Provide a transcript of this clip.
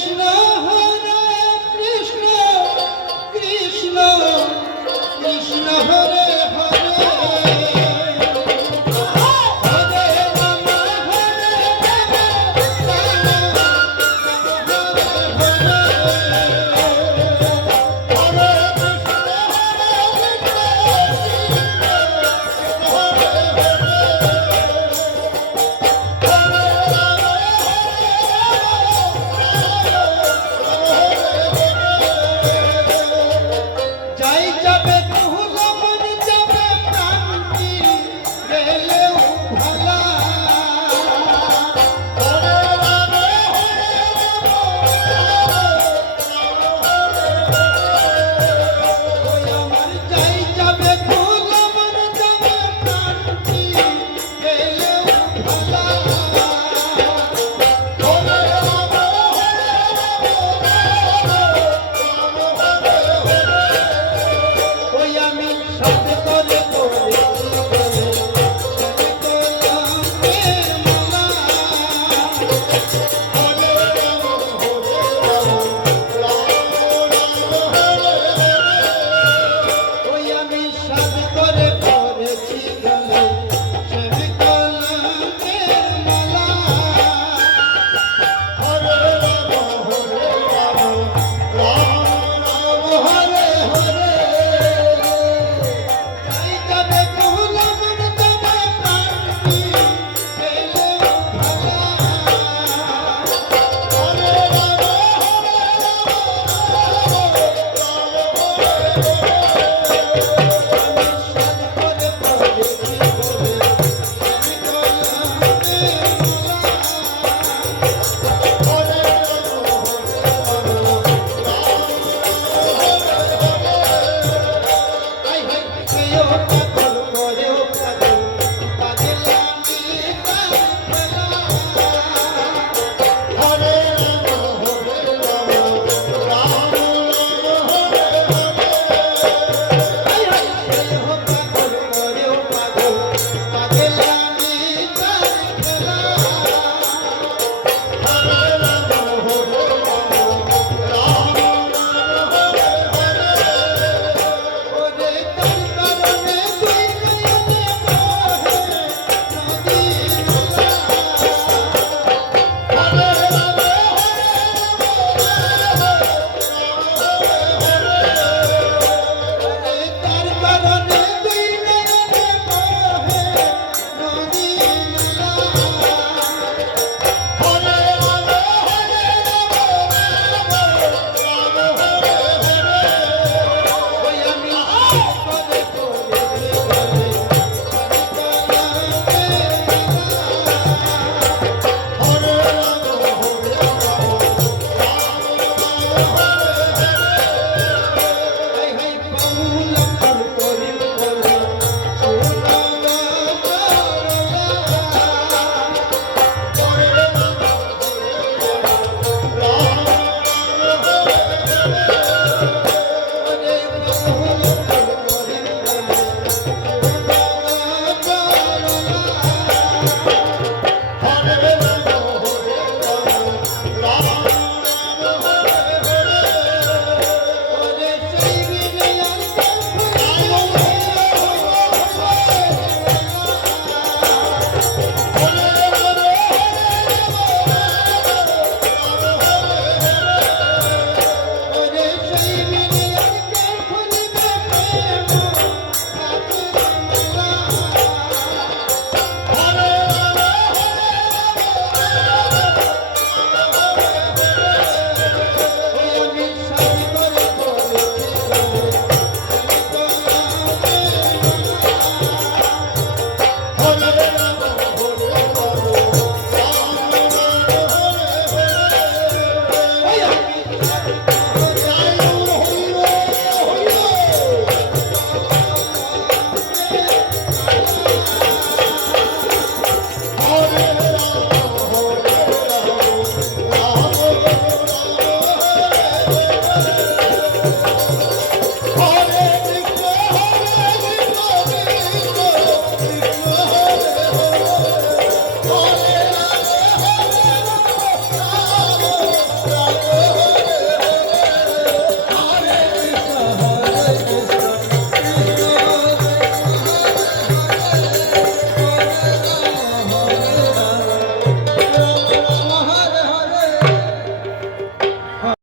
Krishna.